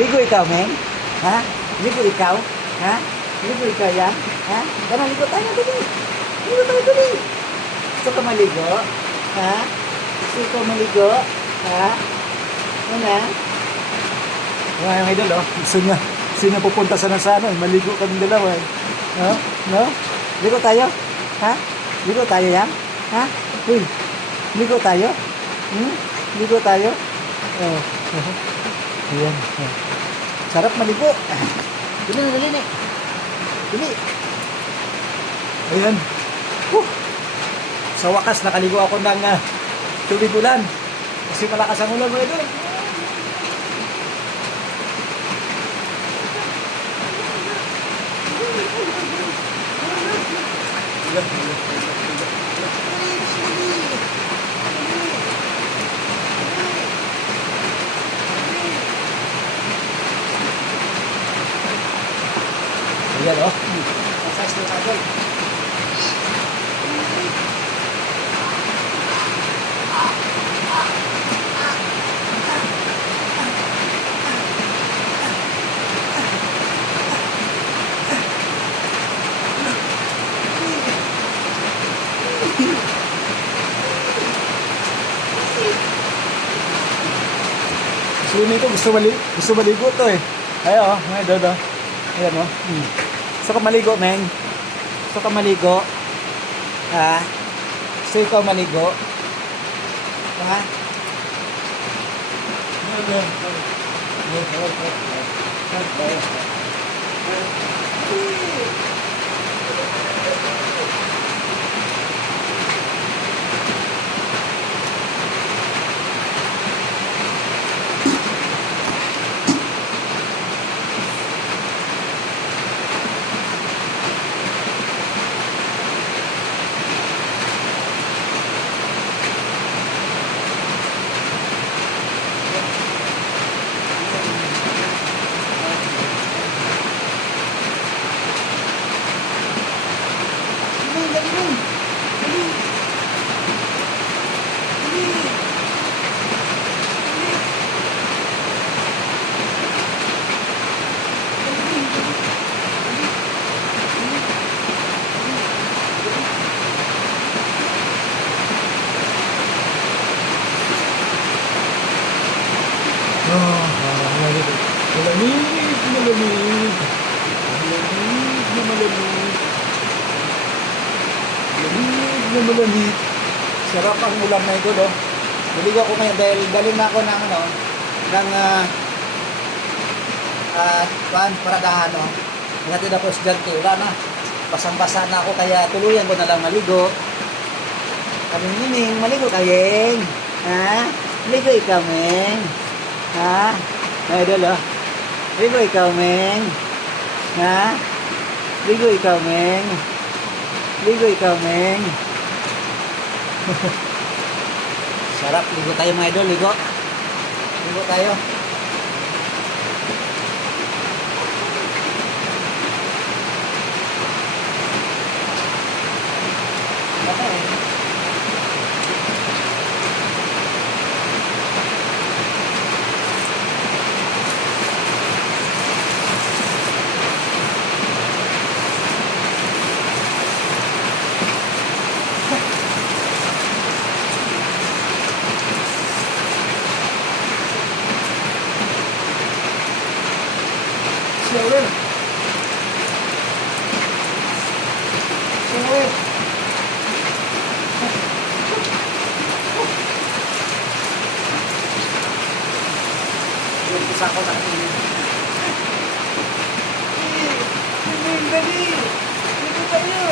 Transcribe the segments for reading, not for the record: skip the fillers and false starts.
Ligo ikaw, Meng? Ha? Ligo ikaw? Ha? Ligo ikaw yan? Ha? Tara, ligo tayo, dali. Ligo tayo, dali. Gusto ka maligo? Ha? Gusto ka maligo? Ha? Ano? Mga idol, oh. Gusto niya pupunta sa nasana. Maligo kami dalawa, eh. No? No? Ligo tayo? Ha? Ligo tayo yan? Ha? Uy, ligo tayo? Hmm? Ligo tayo? Oh. Ayan. Sarap maligo. Dali na, dali na. Dali. Ayan. Sa wakas, nakaligo ako ng tubig ulan. Kasi malakas ang ulan, mga idol. Ayan, oh. Massage na agad. Swimming ko, gusto maligo to eh. Ayan, oh, mga idol, oh. Ayan, oh. Gusto ka maligo, Meng? Gusto ka maligo? Ha? Gusto ikaw maligo? Ha? Malamig na malamig. Malamig na malamig. Malamig na malamig. Sarap ang ulam na ito, no? Naligo ko ngayon dahil galing na ako ng paradahan, no? Natin ako estudyante, wala na. Basang-basa na ako kaya tuluyan ko na lang maligo. Kaming nining, maligo kayeng. Ha? Maligo ikaw, Meng. Ha? Idol, oh. Ligo ikaw, Meng. Ha? Ligo ikaw, Meng. Ligo ikaw, Meng. Sarap, ligo tayo mga idol, ligo. Ligo tayo. Shower. Shower. Yung isa ko na ito. Dali. Dito tayo.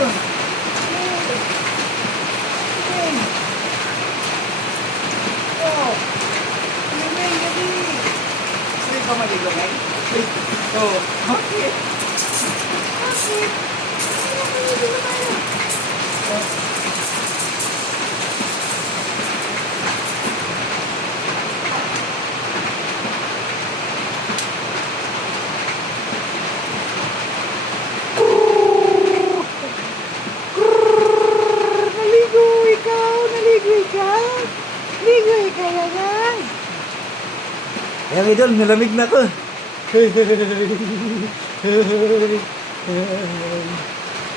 Oh. Dali. Sino ka maligo, Meng? Oh, okay. Okay. Ayan, idol, nilamig na ko. Hey, hey, hey, hey.